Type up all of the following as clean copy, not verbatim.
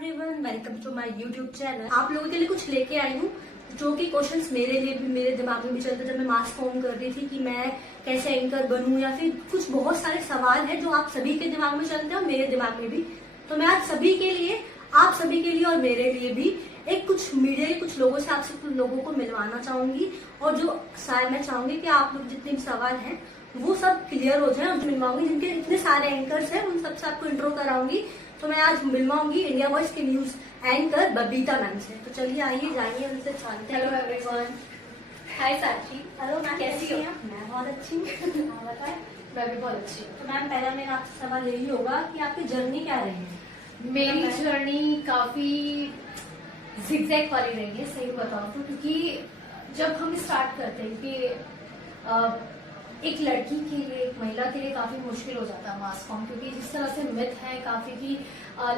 Everyone, welcome to my YouTube channel. आप लोगों के लिए कुछ लेके आई हूँ जो कि क्वेश्चंस मेरे लिए भी, मेरे दिमाग में भी चलते जब मैं मास फॉर्म कर रही थी कि मैं कैसे एंकर बनूं, या फिर कुछ बहुत सारे सवाल हैं जो आप सभी के दिमाग में चलते हैं और मेरे दिमाग में भी। तो मैं आज सभी के लिए, आप सभी के लिए और मेरे लिए भी एक कुछ मीडिया के कुछ लोगों से आपसे कुछ लोगों को मिलवाना चाहूंगी, और जो शायद मैं चाहूंगी कि आप लोग जितने भी सवाल हैं वो सब क्लियर हो जाए और मिलवाऊंगी। जिनके इतने सारे एंकर्स हैं उन सबसे आपको इंट्रो कराऊंगी। तो मैं आज मिलवाऊंगी इंडिया वॉइस के न्यूज एंकर बबीता मैम से। तो चलिए आइए जाइए उनसे जानते हैं। Hello everyone. Hi Sakshi. Hello ma'am, कैसी हो? मैं बहुत अच्छी हूँ। आप बताएं। मैं भी बहुत अच्छी हूँ। तो मैम पहला मेरा आपसे सवाल यही होगा कि आपकी जर्नी क्या रही है? मेरी जर्नी काफी जिगजैग वाली रही है, सही बताऊं तो, क्योंकि जब हम स्टार्ट करते हैं कि एक लड़की के लिए, एक महिला के लिए काफी मुश्किल हो जाता है मास फॉर्म, क्योंकि जिस तरह से मिथ है काफी कि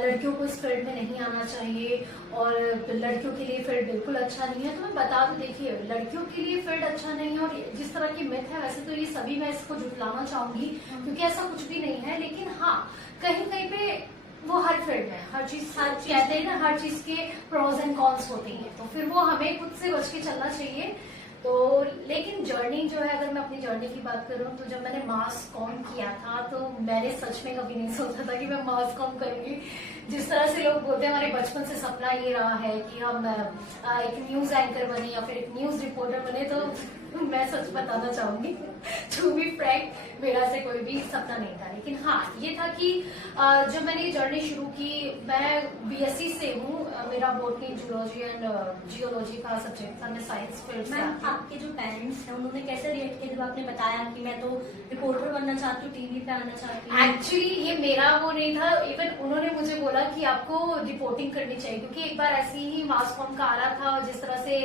लड़कियों को इस फील्ड में नहीं आना चाहिए और लड़कियों के लिए फील्ड बिल्कुल अच्छा नहीं है। तो मैं बता दूं, देखिए, लड़कियों के लिए फील्ड अच्छा नहीं है और जिस तरह की मिथ है, वैसे तो ये सभी मैं इसको जुटलाना चाहूंगी क्योंकि ऐसा कुछ भी नहीं है। लेकिन हाँ, कहीं कहीं पे वो हर फील्ड में हर चीज कहते हैं ना, हर चीज के प्रोज एंड कॉन्स होते हैं, तो फिर वो हमें खुद से बच के चलना चाहिए। तो लेकिन जर्नी जो है, अगर मैं अपनी जर्नी की बात करूं तो जब मैंने मास कॉम किया था तो मैंने सच में कभी नहीं सोचा था कि मैं मास कॉम करूंगी। जिस तरह से लोग बोलते हैं, हमारे बचपन से सपना ये रहा है कि हम एक न्यूज एंकर बने या फिर एक न्यूज रिपोर्टर बने, तो मैं सच बताना चाहूंगी, टू बी फ्रैंक, मेरा से कोई भी सपना नहीं था। लेकिन हाँ, ये था कि जब मैंने ये जर्नी शुरू की, मैं बीएससी से हूँ, मेरा बोटनी, जूलॉजी एंड जियोलॉजी का सब्जेक्ट था, मैं साइंस फील्ड से। आपके जो पेरेंट्स हैं उन्होंने कैसे रिएक्ट किया जब आपने बताया कि मैं तो रिपोर्टर बनना चाहती हूँ, टीवी पे आना चाहती हूँ? एक्चुअली ये मेरा वो नहीं था, इवन उन्होंने मुझे बोला कि आपको रिपोर्टिंग करनी चाहिए, क्योंकि एक बार ऐसे ही मास कॉम का आ रहा था, जिस तरह से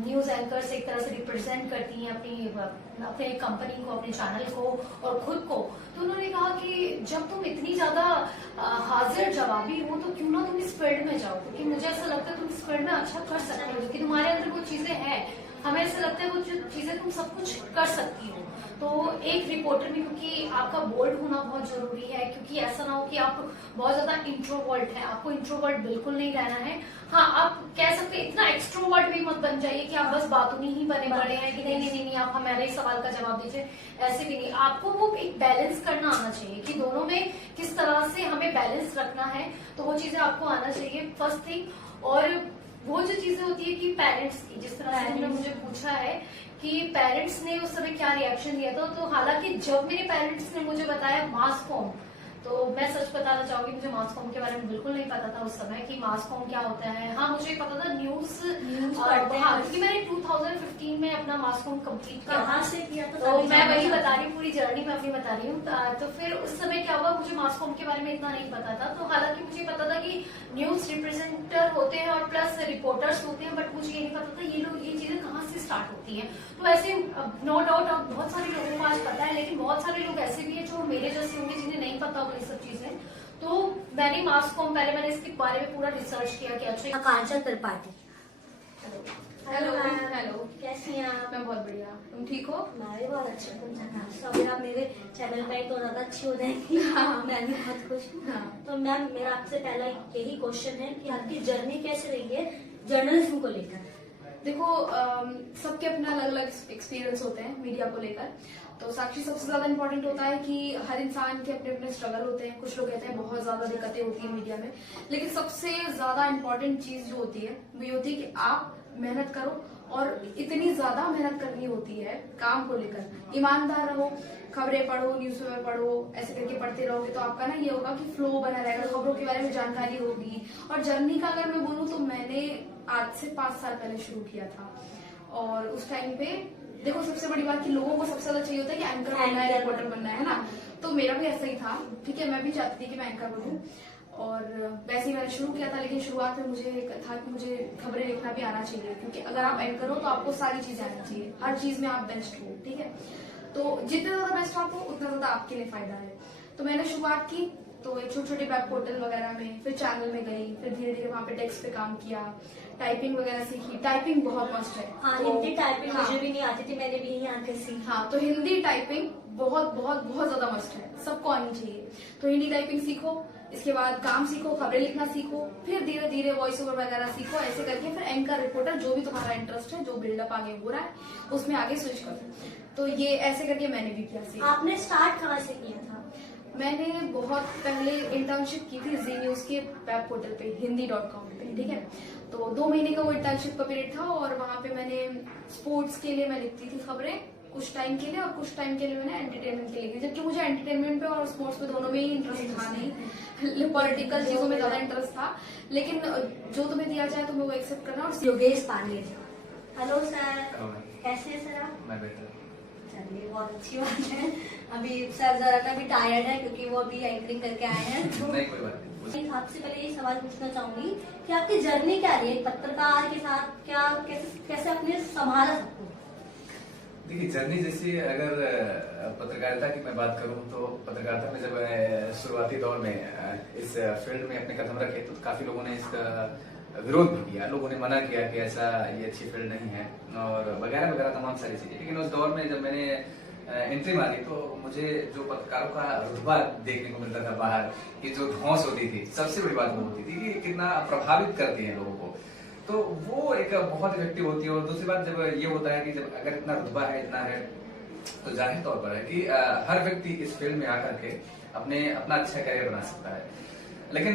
न्यूज एंकर्स एक तरह से रिप्रेजेंट करती हैं अपने कंपनी को, अपने चैनल को और खुद को। तो उन्होंने कहा कि जब तुम इतनी ज्यादा हाजिर जवाबी हो तो क्यों ना तुम इस फील्ड में जाओ, क्योंकि मुझे ऐसा लगता है तुम इस फील्ड में अच्छा कर सकते हो, क्योंकि तुम्हारे अंदर वो चीजें हैं। हमें ऐसा लगता है वो चीजें तुम सब कुछ कर सकती हो। तो एक रिपोर्टर भी, क्योंकि आपका बोल्ड होना बहुत जरूरी है, क्योंकि ऐसा ना हो कि आप बहुत ज्यादा इंट्रोवर्ट है, आपको इंट्रोवर्ट बिल्कुल नहीं रहना है। हाँ, आप कह सकते हैं इतना एक्सट्रोवर्ट भी मत बन जाइए कि आप बस बातूनी ही बने पड़े हैं कि नहीं नहीं नहीं, नहीं आप हमारे ही सवाल का जवाब दीजिए, ऐसे भी नहीं। आपको वो एक बैलेंस करना आना चाहिए कि दोनों में किस तरह से हमें बैलेंस रखना है, तो वो चीजें आपको आना चाहिए, फर्स्ट थिंग। और वो जो चीजें होती है कि पेरेंट्स की, जिस तरह से उन्होंने मुझे पूछा है कि पेरेंट्स ने उस समय क्या रिएक्शन दिया था, तो हालांकि जब मेरे पेरेंट्स ने मुझे बताया मास कॉम, तो मैं सच बताना चाहूंगी, मुझे मास कॉम के बारे में बिल्कुल नहीं पता था उस समय कि मास कॉम क्या होता है। हाँ, मुझे पता था न्यूज पढ़ते हैं, क्योंकि मैंने 2015 में अपना मास कॉम कंप्लीट किया। कहाँ से किया? तो मैं वही बता रही हूँ, पूरी जर्नी मैं अपनी बता रही हूँ। तो फिर उस समय क्या हुआ, मुझे मास कॉम के बारे में इतना नहीं पता था। तो हालांकि मुझे पता था कि न्यूज रिप्रेजेंटर होते हैं और प्लस रिपोर्टर्स होते हैं, बट मुझे ये नहीं पता था ये चीजें कहाँ से स्टार्ट होती हैं। तो ऐसे नो डाउट अब बहुत सारे लोगों को आज पता है, लेकिन बहुत सारे लोग ऐसे भी हैं जो मेरे जैसे होंगे जिन्हें नहीं पता होगा ये सब चीजें। तो मैंने मास कॉम, पहले मैंने इसके बारे में पूरा रिसर्च किया कि अच्छा। आकांक्षा त्रिपाठी। हेलो हेलो, कैसी हैं आप? मैं बहुत बढ़िया, तुम ठीक हो? मैं भी बहुत अच्छी हूँ। अगर आप मेरे चैनल पे तो ज्यादा अच्छी हो जाएंगी। मैं भी बहुत खुश हूँ। तो मैम, मेरा आपसे पहला यही क्वेश्चन है कि आपकी जर्नी कैसे रही है जर्नलिज्म को लेकर? देखो, सबके अपना अलग अलग एक्सपीरियंस होते हैं मीडिया को लेकर। तो साक्षी, सबसे ज्यादा इम्पोर्टेंट होता है कि हर इंसान के अपने अपने स्ट्रगल होते हैं। कुछ लोग कहते हैं बहुत ज्यादा दिक्कतें होती है मीडिया में, लेकिन सबसे ज्यादा इम्पोर्टेंट चीज जो होती है वो ये होती है कि आप मेहनत करो, और इतनी ज्यादा मेहनत करनी होती है काम को लेकर। ईमानदार रहो, खबरें पढ़ो, न्यूज़पेपर पढ़ो, ऐसे करके पढ़ते रहोगे तो आपका ना ये होगा कि फ्लो बना रहेगा, खबरों के बारे में जानकारी होगी। और जर्नी का अगर मैं बोलूँ तो मैंने आज से 5 साल पहले शुरू किया था, और उस टाइम पे देखो, सबसे बड़ी बात कि लोगों को सबसे ज्यादा चाहिए होता है कि एंकर बनना है, रिपोर्टर बनना है ना। तो मेरा भी ऐसा ही था, ठीक है, मैं भी चाहती थी कि मैं एंकर बनूं, और वैसे ही मैंने शुरू किया था। लेकिन शुरुआत में मुझे था कि मुझे खबरें लिखना भी आना चाहिए, क्योंकि अगर आप एंकर हो तो आपको सारी चीजें आनी चाहिए, हर चीज में आप बेस्ट हो, ठीक है। तो जितने ज्यादा बेस्ट आप हो उतना ज्यादा आपके लिए फायदा है। तो मैंने शुरुआत की, तो एक छोटे छोटे वेब पोर्टल वगैरह में, फिर चैनल में गई, फिर धीरे धीरे वहाँ पे टेक्स्ट पे काम किया, टाइपिंग वगैरह सीखी। टाइपिंग बहुत मस्त है। हाँ, तो हिंदी टाइपिंग हाँ, मुझे भी नहीं आती थी, मैंने भी यहीं आकर सीखी। हाँ, तो हिंदी टाइपिंग बहुत बहुत बहुत ज्यादा मस्त है, सबको आनी चाहिए। तो हिंदी टाइपिंग सीखो, इसके बाद काम सीखो, खबरें लिखना सीखो, फिर धीरे धीरे वॉइस ओवर वगैरह सीखो, ऐसे करके फिर एंकर रिपोर्टर जो भी तुम्हारा इंटरेस्ट है, जो बिल्डअप आगे हो रहा है उसमें आगे स्विच करो। तो ये ऐसे करके मैंने भी किया सीखा। आपने स्टार्ट कहाँ से किया था? मैंने बहुत पहले इंटर्नशिप की थी जी न्यूज के वेब पोर्टल पे hindi.com पे, ठीक है। तो 2 महीने का वो इंटर्नशिप का पीरियड था और वहां पे मैंने स्पोर्ट्स के लिए मैं लिखती थी खबरें कुछ टाइम के लिए, और कुछ टाइम के लिए मैंने एंटरटेनमेंट के लिए लिखी, जबकि मुझे एंटरटेनमेंट पे और स्पोर्ट्स पे दोनों में ही इंटरेस्ट था नहीं, पॉलिटिकल चीजों में ज्यादा इंटरेस्ट था, लेकिन जो तुम्हें दिया जाए तुम्हें वो एक्सेप्ट करना। और योगेश पांडे। हेलो सर, कैसे हैं सर आप? मैं बेहतर। चलिए, बहुत अच्छी बात है। अभी सर जरा ना भी टायर्ड है क्योंकि वो अभी एंकरिंग करके आए हैं। तो नहीं, कोई बात नहीं। आपसे पहले ये सवाल पूछना चाहूंगी कि आपकी जर्नी क्या रही है पत्रकार के साथ, क्या कैसे आपने संभाला सबको? देखिए, जर्नी जैसी अगर पत्रकारिता की मैं बात करूं तो पत्रकारिता में जब शुरुआती दौर में इस फील्ड में अपने कदम रखे तो काफी लोगों ने इसका विरोध भी किया, लोगों ने मना किया कि ऐसा ये अच्छी फील्ड नहीं है और वगैरह वगैरह तमाम सारी चीजें। लेकिन उस दौर में जब मैंने एंट्री मारी तो मुझे जो पत्रकारों का रुतबा देखने को मिलता था बाहर की जो धौंस होती थी, सबसे बड़ी बात वो होती थी कि कितना प्रभावित करती है लोगों को, तो वो एक बहुत इफेक्टिव होती है। और दूसरी बात जब ये होता है कि जब अगर इतना रुतबा है, इतना है, तो जाहिर तौर पर है कि हर व्यक्ति इस फील्ड में आकर के अपना अच्छा करियर बना सकता है। लेकिन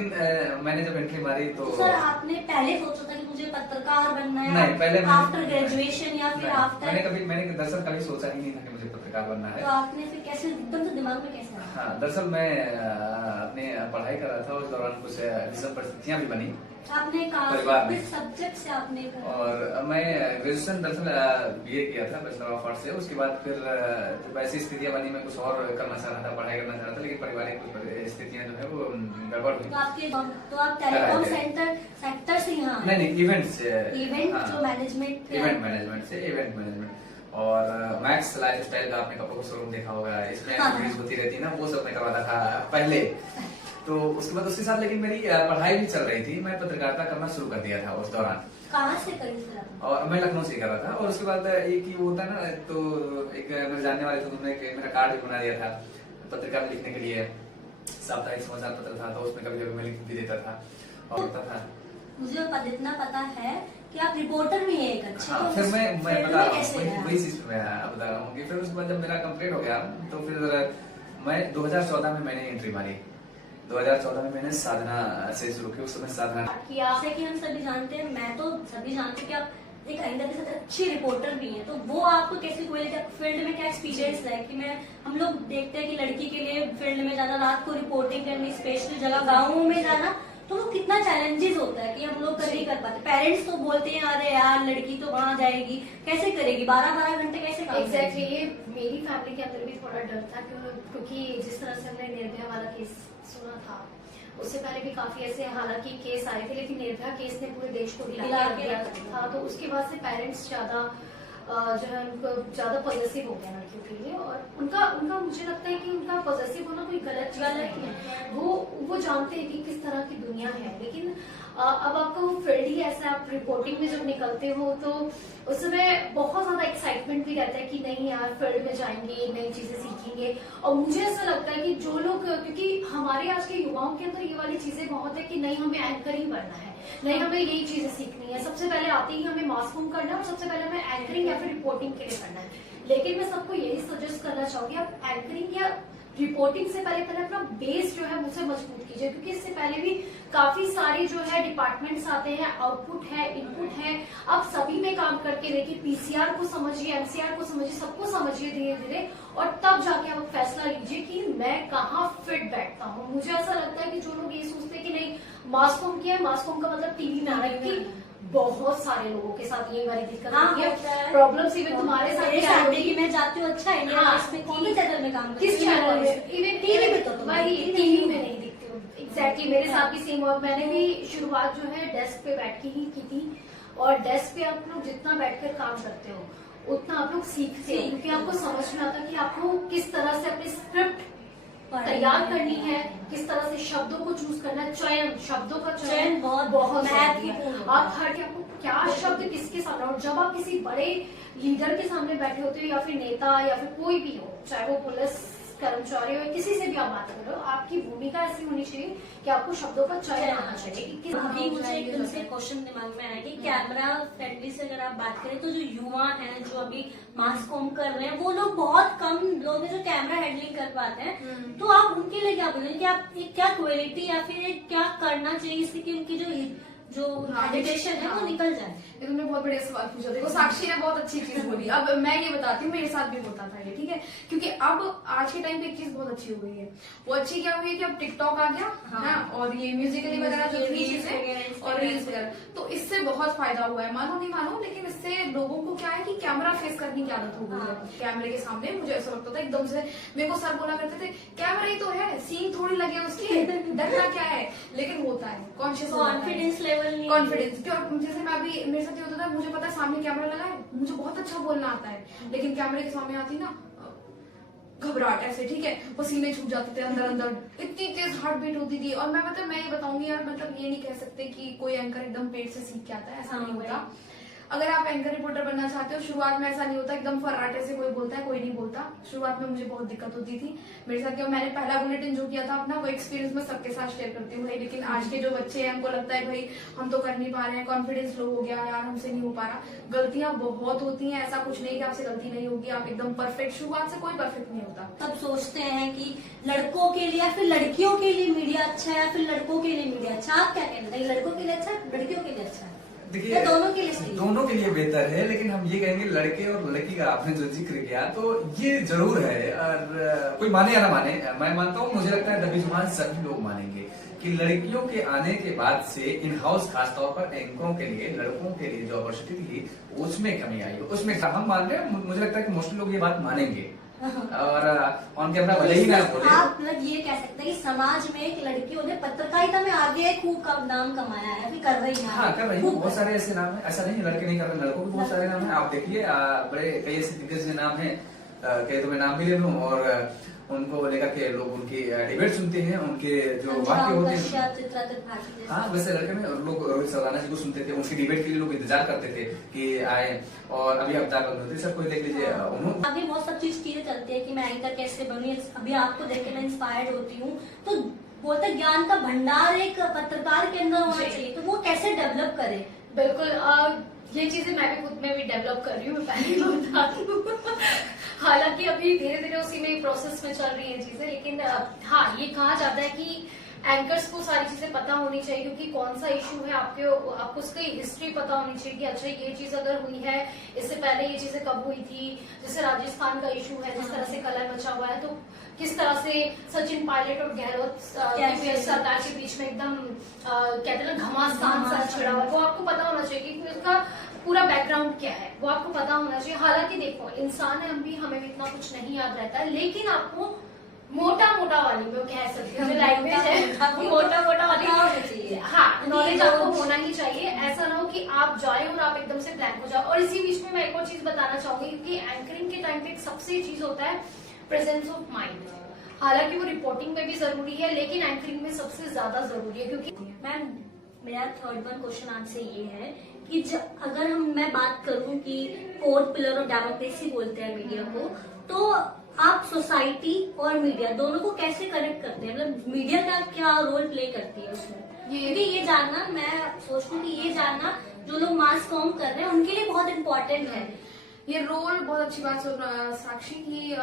मैंने जब एंट्री मारी तो सर आपने पहले सोचा था कि मुझे पत्रकार बनना है? नहीं, पहले आफ्टर ग्रेजुएशन या फिर आफ्टर? मैंने दरअसल कभी सोचा ही नहीं था कि मुझे पत्रकार बनना है। तो आपने फिर कैसे एकदम से दिमाग में कैसे आया? हाँ, दरअसल मैं अपने पढ़ाई कर रहा था, उस दौरान कुछ विषम परिस्थितियां भी बनी आपने परिवार में। किस सब्जेक्ट से आपने करा? और मैं ग्रेजुएशन दरअसल बीए किया था बैचलर ऑफ आर्ट्स से। उसके बाद फिर जब ऐसी स्थितियां बनी, मैं कुछ और करना चाह रहा था, पढ़ाई करना चाह रहा था, लेकिन पारिवारिक कुछ स्थितियां जो है वो गड़बड़ हुई। तो आप टेलीकॉम सेक्टर से यहाँ? नहीं, इवेंट से। इवेंट जो मैनेजमेंट? इवेंट मैनेजमेंट से, इवेंट मैनेजमेंट। और मैक्स लाइफ स्टाइल का आपने कपड़ों का शोरूम देखा होगा, इसमें एक्टिविटीज होती रहती है ना, वो सब मैं करवाता था पहले। तो उसके बाद उसके साथ लेकिन मेरी पढ़ाई भी चल रही थी, मैं पत्रकारिता करना शुरू कर दिया था उस दौरान। कहाँ से करी सर? और मैं लखनऊ से कर रहा था। और उसके बाद एक ही होता है ना, तो एक मेरे जानने वाले थे, उन्होंने मेरा कार्ड भी बना दिया था पत्रिका में लिखने के लिए। साप्ताहिक समाचार पत्र था, तो उसमें कभी कभी मैं लिख भी देता था और होता था। मुझे जितना पता है कि आप रिपोर्टर भी हैं एक अच्छे। हाँ, तो फिर मैं बता रहा हूँ, वही चीज मैं बता रहा हूँ कि फिर उसके बाद जब मेरा कंप्लीट हो गया तो फिर मैं 2014 में मैंने एंट्री मारी। 2014 में मैंने साधना से शुरू किया। उस समय साधना किया, जैसे कि हम सभी जानते हैं, मैं तो सभी जानते हैं कि आप एक आइंदा के साथ अच्छी रिपोर्टर भी है। तो वो आपको कैसे हुए, फील्ड में क्या एक्सपीरियंस है? कि हम लोग देखते हैं कि लड़की के लिए फील्ड में जाना, रात को रिपोर्टिंग करनी, स्पेशल जगह गाँवों में जाना, तो वो कितना चैलेंजेस होता है कि हम लोग नहीं कर पाते। पेरेंट्स तो बोलते हैं अरे यार लड़की तो वहाँ जाएगी, कैसे करेगी, 12-12 घंटे कैसे काम एग्जैक्टली। ये मेरी फैमिली के अंदर भी थोड़ा डर था क्योंकि जिस तरह से हमने निर्भया वाला केस सुना था, उससे पहले भी काफी ऐसे हालांकि केस आए थे, लेकिन निर्भया केस ने पूरे देश को हिला के दिया था। तो उसके बाद से पेरेंट्स ज्यादा जो है उनको ज्यादा पॉजिटिव हो गया लड़कियों के लिए। और उनका मुझे लगता है कि उनका पॉजिटिव होना कोई गलत चीज नहीं है। वो जानते हैं कि किस तरह की दुनिया है। लेकिन अब आपका वो फील्ड ही ऐसा है, आप रिपोर्टिंग में जब निकलते हो तो उस समय बहुत ज्यादा एक्साइटमेंट भी रहता है कि नहीं यार फील्ड में जाएंगे, नई चीजें सीखेंगे। और मुझे ऐसा लगता है कि जो लोग, क्योंकि हमारे आज के युवाओं के अंदर ये वाली चीजें बहुत है कि नहीं हमें एंकर ही बनना है, नहीं हमें यही चीजें सीखनी है, सबसे पहले आते ही हमें मास कॉम करना है और सबसे पहले हमें एंकरिंग या फिर रिपोर्टिंग के लिए करना है। लेकिन मैं सबको यही सजेस्ट करना चाहूंगी, आप एंकरिंग या रिपोर्टिंग से पहले अपना बेस जो है मुझसे मजबूत कीजिए, क्योंकि इससे पहले भी काफी सारे जो है डिपार्टमेंट्स आते हैं, आउटपुट है, इनपुट है, आप सभी में काम करके देखिए, पीसीआर को समझिए, एमसीआर को समझिए, सबको समझिए धीरे धीरे, और तब जाके आप फैसला लीजिए कि मैं कहाँ फिट बैठता हूँ। मुझे ऐसा लगता है कि जो लोग ये सोचते हैं कि नहीं मास कॉम किया है, मास कॉम का मतलब टीवी में आना है, क्योंकि बहुत सारे लोगों के साथ ये वाली दिक्कत होती है, प्रॉब्लम्स इवन तुम्हारे साथ भी आती है। मैं जाती हूँ, अच्छा है इसमें कौन से चैनल में काम करती हूँ? किस चैनल में? इवन टीवी में तो वही टीवी में नहीं दिखती हूँ। एग्जैक्टली मेरे साथ भी सेम हुआ। मैंने भी शुरुआत जो है डेस्क पे बैठ के ही की थी, और डेस्क पे आप लोग जितना बैठकर काम करते हो उतना आप लोग सीखते हो, क्योंकि आपको समझ में आता कि आपको किस तरह से अपनी स्क्रिप्ट तैयार करनी है, किस तरह से शब्दों को चूज करना है, चयन, शब्दों का चयन बहुत महत्वपूर्ण। आप हर के आपको क्या शब्द किसके सामने, और जब आप किसी बड़े लीडर के सामने बैठे होते हो या फिर नेता या फिर कोई भी हो, चाहे वो पुलिस कर्मचारी हो, किसी से भी आप बात करो, आपकी भूमिका ऐसी होनी चाहिए कि आपको शब्दों का चयन आना चाहिए कि किस अभी मुझे एक language तुमसे क्वेश्चन दिमाग में आया कि कैमरा फ्रेंडली से अगर आप बात करें तो जो युवा हैं जो अभी मास कॉम कर रहे हैं वो लोग बहुत कम लोग हैं जो कैमरा हैंडलिंग कर पाते हैं, तो आप उनके लिए क्या बोलेंगे कि आप एक क्या क्वालिटी या फिर एक क्या करना चाहिए इससे कि उनकी जो एजुकेशन है वो निकल जाए? ये तुमने बहुत बढ़िया सवाल पूछा। देखो साक्षी ने बहुत अच्छी चीज बोली। अब मैं ये बताती हूँ, मेरे साथ भी होता था ये, ठीक है, क्योंकि अब आज के टाइम पे एक चीज बहुत अच्छी हो गई है। वो अच्छी क्या हुई है कि अब टिकटॉक आ गया, हाँ, और ये म्यूजिकली वगैरह जो थी चीजें और रील्स वगैरह, तो इससे बहुत फायदा हुआ है, मानो नहीं मानो, लेकिन इससे लोगों को क्या है कि कैमरा फेस करने की आदत हो गई है। कैमरे के सामने मुझे ऐसा लगता था एकदम से, मेरे को सर बोला करते थे कैमरा ही तो है, सीन थोड़ी लगे उसके, डरना क्या है, लेकिन होता है कॉन्शियस कॉन्फिडेंस लेवल कॉन्फिडेंस। जैसे मैं अभी, मेरे साथ ये होता था, मुझे पता है सामने कैमरा लगा है, मुझे बहुत अच्छा बोलना आता है, लेकिन कैमरे के सामने आती ना घबराहट ऐसे, ठीक है, पसीने छूट जाते थे अंदर अंदर, इतनी तेज हार्ट बीट होती थी। और मैं ये बताऊंगी यार, मतलब ये नहीं कह सकते कि कोई एंकर एकदम पेट से सीख के आता है, ऐसा नहीं होता। अगर आप एंकर रिपोर्टर बनना चाहते हो, शुरुआत में ऐसा नहीं होता एकदम फर्राटे से कोई बोलता है, कोई नहीं बोलता। शुरुआत में मुझे बहुत दिक्कत होती थी। मेरे साथ क्या, मैंने पहला बुलेटिन जो किया था अपना, वो एक्सपीरियंस मैं सबके साथ शेयर करती हूँ भाई। लेकिन आज के जो बच्चे हैं, उनको लगता है भाई हम तो कर नहीं पा रहे हैं, कॉन्फिडेंस लो हो गया यार, हमसे नहीं हो पा रहा। गलतियां बहुत होती हैं, ऐसा कुछ नहीं कि आपसे गलती नहीं होगी, आप एकदम परफेक्ट, शुरुआत से कोई परफेक्ट नहीं होता। सब सोचते हैं कि लड़कों के लिए या फिर लड़कियों के लिए मीडिया अच्छा है या फिर लड़कों के लिए मीडिया अच्छा, आप क्या कहते हैं? लड़कों के लिए अच्छा है, लड़कियों के लिए अच्छा है? देखिए, दोनों के लिए सही है? दोनों के लिए बेहतर है, लेकिन हम ये कहेंगे लड़के और लड़की का आपने जो जिक्र किया, तो ये जरूर है। और कोई माने या ना माने, मैं मानता हूँ, मुझे लगता है दबिजुबान सभी लोग मानेंगे कि लड़कियों के आने के बाद से इन हाउस खासतौर पर एंकरों के लिए, लड़कों के लिए जो अपॉर्चुनिटी थी उसमें कमी आई है। उसमें हम मान रहे हैं, मुझे लगता है कि मोस्टली लोग ये बात मानेंगे। और ऑन कैमरा भले ही ना बोले, आप मतलब ये कह सकते हैं कि समाज में एक लड़कियों ने पत्रकारिता में आगे खूब नाम कमाया है, फिर कर रही है। हाँ, कर रही है। बहुत सारे ऐसे नाम है, ऐसा नहीं है लड़के नहीं कर रहे, लड़कों के बहुत सारे नाम है। आप देखिए, बड़े कई ऐसे दिग्गज नाम है, कई तो मैं नाम भी ले लूं, और उनको लेकर के लोग उनकी डिबेट सुनते हैं, उनके जो वाक्य होते हैं। हाँ, वैसे लड़के में लोग रोहित सरदाना जी को सुनते थे, उनकी डिबेट के लिए लोग इंतजार करते थे कि आए। और अभी अवतार बंधु सब कोई देख लीजिए, उन्होंने अभी बहुत सब चीजें चलती है कि मैं एंकर कैसे बनूं, अभी आपको देख के मैं इंस्पायर्ड होती हूँ, तो बोलते ज्ञान का भंडार एक पत्रकार के अंदर होना चाहिए, तो वो कैसे डेवलप करे? बिल्कुल, ये चीजें मैं भी खुद में भी डेवलप कर रही हूँ, मैं पहले ही बताती हूँ। हालांकि अभी धीरे धीरे उसी में प्रोसेस में चल रही है चीजें, लेकिन हाँ, ये कहा जाता है कि एंकर्स को सारी चीजें पता होनी चाहिए, क्योंकि कौन सा इशू है आपको उसकी हिस्ट्री पता होनी चाहिए कि अच्छा ये चीज अगर हुई है, इससे पहले ये चीजें कब हुई थी। जैसे राजस्थान का इशू है, जिस तरह से कलर मचा हुआ है, तो किस तरह से सचिन पायलट और गहलोत सरकार के बीच में एकदम कहते हैं ना घमासान सा छिड़ा हुआ, वो आपको पता होना चाहिए कि उसका पूरा बैकग्राउंड क्या है, वो आपको पता होना चाहिए। हालांकि देखो, इंसान है हम भी, हमें भी इतना कुछ नहीं याद रहता है, लेकिन आपको मोटा वाली मैं कह सकती हूँ, जो लैंग्वेज है मोटा वाली, हाँ, नॉलेज आपको होना ही चाहिए। ऐसा ना हो कि आप जाए और आप एकदम से ब्लैंक हो जाओ। और इसी बीच में मैं एक और चीज बताना चाहूंगी, क्योंकि एंकरिंग के टाइम पे सबसे चीज होता है प्रेजेंस ऑफ माइंड। हालांकि वो रिपोर्टिंग में भी जरूरी है, लेकिन एंकरिंग में सबसे ज्यादा जरूरी है। क्योंकि मैम, मेरा थर्ड वन क्वेश्चन आपसे ये है कि अगर मैं बात करूं कि फोर्थ पिलर ऑफ डेमोक्रेसी बोलते हैं मीडिया को, तो आप सोसाइटी और मीडिया दोनों को कैसे कनेक्ट करते हैं? मतलब मीडिया का क्या रोल प्ले करती है उसमें? क्योंकि ये जानना, मैं सोचती हूँ कि ये जानना जो लोग मास कॉम कर रहे हैं उनके लिए बहुत इम्पोर्टेंट है। ये रोल बहुत अच्छी बात सुन साक्षी की।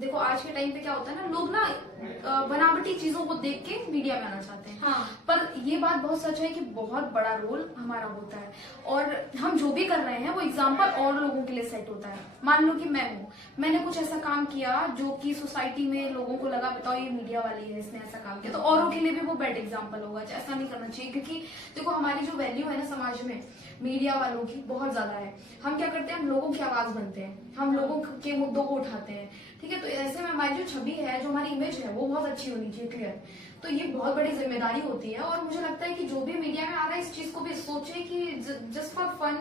देखो आज के टाइम पे क्या होता है ना, लोग ना बनावटी चीजों को देख के मीडिया में आना चाहते हैं। हाँ। पर ये बात बहुत सच है कि बहुत बड़ा रोल हमारा होता है, और हम जो भी कर रहे हैं वो एग्जाम्पल और लोगों के लिए सेट होता है। मान लो कि मैंने कुछ ऐसा काम किया जो कि सोसाइटी में लोगों को लगा बताओ ये मीडिया वाली है, इसने ऐसा काम किया, तो औरों के लिए भी वो बैड एग्जाम्पल होगा। ऐसा नहीं करना चाहिए, क्योंकि देखो हमारी जो वैल्यू है ना समाज में मीडिया वालों की बहुत ज्यादा है। हम क्या करते हैं, हम लोगों की आवाज बनते हैं, हम लोगों के मुद्दों को उठाते हैं, ठीक है। तो ऐसे में हमारी जो छवि है, जो हमारी इमेज है, वो बहुत अच्छी होनी चाहिए, क्लियर। तो ये बहुत बड़ी जिम्मेदारी होती है, और मुझे लगता है कि जो भी मीडिया में आ रहा है इस चीज को भी सोचे कि just for fun,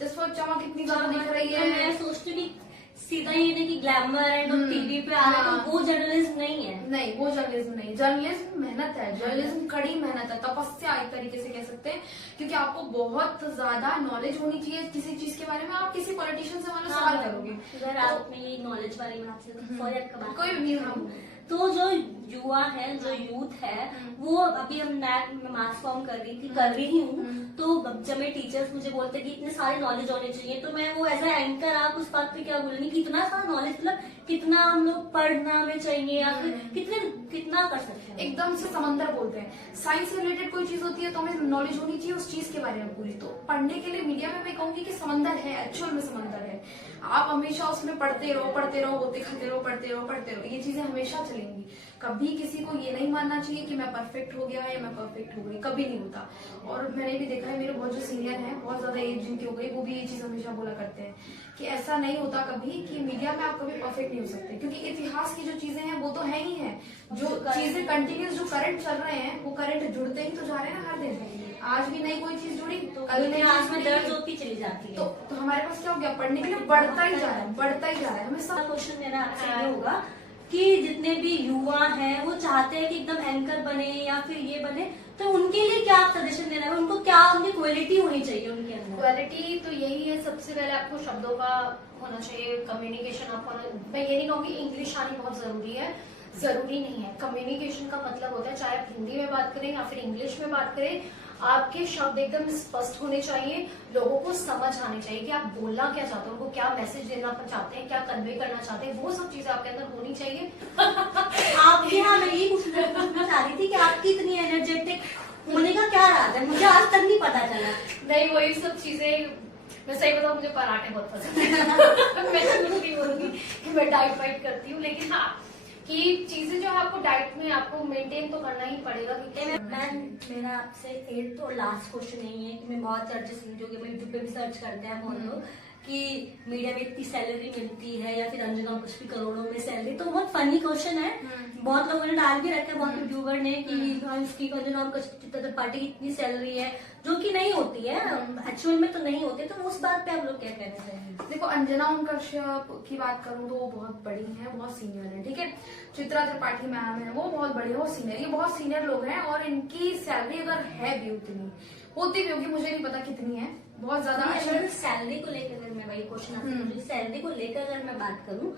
just for चमक इतनी ज्यादा दिख रही है। मैं सोचती हूँ सीधा ये नहीं कि ग्लैमर है तो टीवी पे आ रहा है तो वो जर्नलिज्म नहीं है। नहीं, वो जर्नलिज्म नहीं, जर्नलिज्म मेहनत है, जर्नलिज्म कड़ी मेहनत है, तपस्या एक तरीके से कह सकते हैं, क्योंकि आपको बहुत ज्यादा नॉलेज होनी चाहिए किसी चीज के बारे में। आप किसी पॉलिटिशियन से मतलब सवाल करोगे, अगर आप में ये नॉलेज बारे में आपसे सॉरी आपका बात कोई भी हम तो जो युवा है, जो यूथ है, वो अभी हम मैं मास फॉर्म कर रही हूँ, तो जब मेरे टीचर्स मुझे बोलते कि इतने सारे नॉलेज होने चाहिए, तो मैं वो एज ए एंकर आप उस बात पे क्या बोलेंगे कि इतना सारा नॉलेज मतलब कितना हम लोग पढ़ना हमें चाहिए या फिर कितना कर सकते हैं। एकदम से समंदर बोलते हैं। साइंस से रिलेटेड कोई चीज होती है तो हमें नॉलेज होनी चाहिए उस चीज के बारे में पूरी। तो पढ़ने के लिए मीडिया में मैं कहूंगी कि समंदर है, एक्चुअल में समंदर है। आप हमेशा उसमें पढ़ते रहो, होते खाते रहो, पढ़ते रहो, ये चीजें हमेशा चलेंगी। कभी किसी को ये नहीं मानना चाहिए कि मैं परफेक्ट हो गया या मैं परफेक्ट हो गई, कभी नहीं होता। और मैंने भी देखा है, मेरे बहुत जो सीनियर हैं, बहुत ज्यादा एज जिनकी हो गई, वो भी ये चीज हमेशा बोला करते हैं कि ऐसा नहीं होता कभी कि मीडिया में आप कभी परफेक्ट नहीं हो सकते, क्योंकि इतिहास की जो चीजें हैं वो तो है ही है। जो चीजें कंटिन्यूस जो करंट चल रहे हैं वो करंट जुड़ते ही तो जा रहे हैं ना हर दिन। आज भी नई कोई चीज जुड़ी तो कल नई आज में दर्द होती चली जाती है। तो हमारे पास क्या हो गया, पढ़ने के लिए बढ़ता ही जा रहा है। हमें सब क्वेश्चन मेरा आपसे ये होगा कि जितने भी युवा हैं वो चाहते हैं कि एकदम एंकर बने या फिर ये बने, तो उनके लिए क्या आप सजेशन देना है? उनको क्या उनकी क्वालिटी होनी चाहिए उनके अंदर? क्वालिटी तो यही है, सबसे पहले आपको शब्दों का होना चाहिए, कम्युनिकेशन आपको मैं ये नहीं कहूँगी इंग्लिश आनी बहुत जरूरी है, जरूरी नहीं है। कम्युनिकेशन का मतलब होता है चाहे आप हिंदी में बात करें या फिर इंग्लिश में बात करें, आपके शब्द एकदम स्पष्ट होने चाहिए, लोगों को समझ आनी चाहिए कि आप बोलना क्या चाहते हो, उनको क्या मैसेज देना चाहते हैं, क्या कन्वे करना चाहते हैं, वो सब चीजें आपके अंदर होनी चाहिए। आपके यहाँ मैं यही पूछना चाह रही थी कि आपकी इतनी एनर्जेटिक होने का क्या राज है? मुझे आज तक नहीं पता चला। नहीं, वही सब चीजें, मैं सही बताऊं मुझे पराठे बहुत पसंद है। मैं झूठ नहीं बोलूंगी कि मैं डाइट वाइट करती हूँ, लेकिन हाँ कि चीजें जो है आपको डाइट में आपको मेंटेन तो करना ही पड़ेगा। क्योंकि मेरा आपसे एक तो लास्ट क्वेश्चन यही है कि मैं बहुत सर्च जो कि मैं यूट्यूब पे भी सर्च करते हैं बहुत लोग कि मीडिया में इतनी सैलरी मिलती है या फिर अंजना कुछ भी करोड़ों में सैलरी, तो बहुत फनी क्वेश्चन है। बहुत लोगों ने डाल भी रखा है, बहुत यूट्यूबर ने कि उसकी अंजना त्रिपाठी की इतनी सैलरी है, जो कि नहीं होती है, एक्चुअल में तो नहीं होती। तो उस बात पे आप लोग क्या कहना चाहेंगे? देखो, अंजना ओम कश्यप की बात करूं तो वो बहुत बड़ी है, बहुत सीनियर है, ठीक है। चित्रा त्रिपाठी मैम है, वो बहुत बड़ी है, वो सीनियर, ये बहुत सीनियर लोग हैं। और इनकी सैलरी अगर है भी उतनी होती भी होगी, मुझे नहीं पता कितनी है, बहुत ज्यादा। सैलरी को लेकर अगर मैं वही क्वेश्चन सैलरी को लेकर अगर मैं बात करूं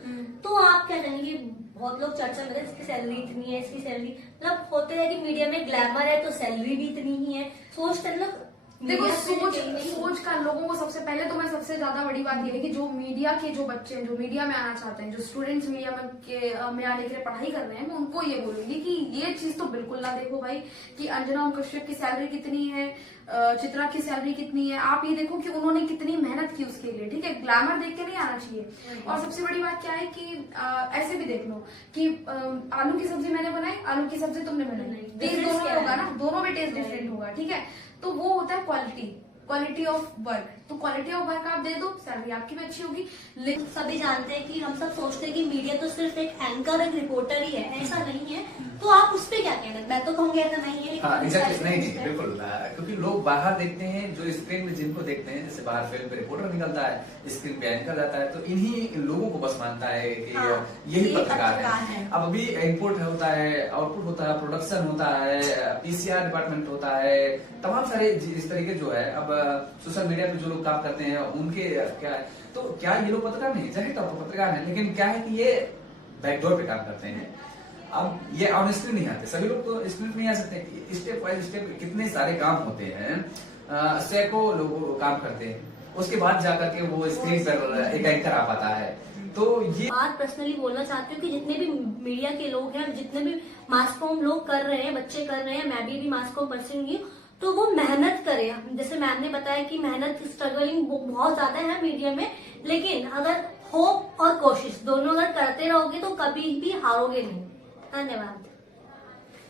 तो आप क्या कहेंगे? बहुत लोग चर्चा में इसकी सैलरी इतनी है, इसकी सैलरी, मतलब होते हैं कि मीडिया में ग्लैमर है तो सैलरी भी इतनी ही है, सोचते मतलब देखो सोच का लोगों को सबसे पहले तो मैं सबसे ज्यादा बड़ी बात ये है कि जो मीडिया के जो बच्चे हैं, जो मीडिया में आना चाहते हैं, जो स्टूडेंट्स मीडिया में आने के लिए पढ़ाई कर रहे हैं, मैं उनको ये बोलूंगी कि ये चीज तो बिल्कुल ना देखो भाई कि अंजना ओम कश्यप की सैलरी कितनी है, चित्रा की सैलरी कितनी है। आप ये देखो कि उन्होंने कितनी मेहनत की उसके लिए, ठीक है। ग्लैमर देख के नहीं आना चाहिए। और सबसे बड़ी बात क्या है कि ऐसे भी देख लो कि आलू की सब्जी मैंने बनाई, आलू की सब्जी तुमने बनाई, टेस्ट दोनों में होगा ना, दोनों में टेस्ट डिफरेंट होगा, ठीक है। तो वो होता है क्वालिटी ऑफ वर्क। तो क्वालिटी ऑफ वर्क आप दे दो, सैलरी आपकी भी अच्छी होगी। लेकिन सभी जानते हैं कि हम सब सोचते हैं कि मीडिया तो सिर्फ एक एंकर, एक रिपोर्टर ही है, ऐसा नहीं है। तो आप उस पर क्या कहना? मैं तो कहूँगी ऐसा नहीं है, हाँ, exactly, नहीं बिल्कुल, क्योंकि लोग बाहर देखते हैं, जो स्क्रीन में जिनको देखते हैं, जैसे बाहर फिल्म पे रिपोर्टर निकलता है, स्क्रीन पे एंकर जाता है, तो इन्हीं लोगों को बस मानता है कि यही पत्रकार है। अब अभी इनपुट होता है, आउटपुट होता है, प्रोडक्शन होता है, पीसीआर डिपार्टमेंट होता है, तमाम सारे इस तरीके जो है। अब सोशल मीडिया पे जो लोग काम करते हैं उनके क्या है, तो क्या ये लोग पत्रकार नहीं? जाहिर तौर पर पत्रकार है, लेकिन क्या है कि ये बैकडोर पे काम करते हैं। अब ये ऑन स्क्रीन नहीं आते, सभी लोग तो स्क्रीन नहीं आ सकते। स्टेप बाय स्टेप कितने सारे काम होते हैं, सैकड़ों लोग काम करते हैं, उसके बाद जाकर के वो स्क्रीन पर एक एंकर आ पाता है। तो ये बात पर्सनली बोलना चाहती हूँ कि जितने भी मीडिया के लोग हैं, जितने भी मास कॉम लोग कर रहे हैं, बच्चे कर रहे हैं, मैं भी मास कॉम पर्सन हूँ, तो वो मेहनत करें। जैसे मैम ने बताया कि मेहनत स्ट्रगलिंग बहुत ज्यादा है मीडिया में, लेकिन अगर होप और कोशिश दोनों अगर करते रहोगे तो कभी भी हारोगे नहीं। धन्यवाद।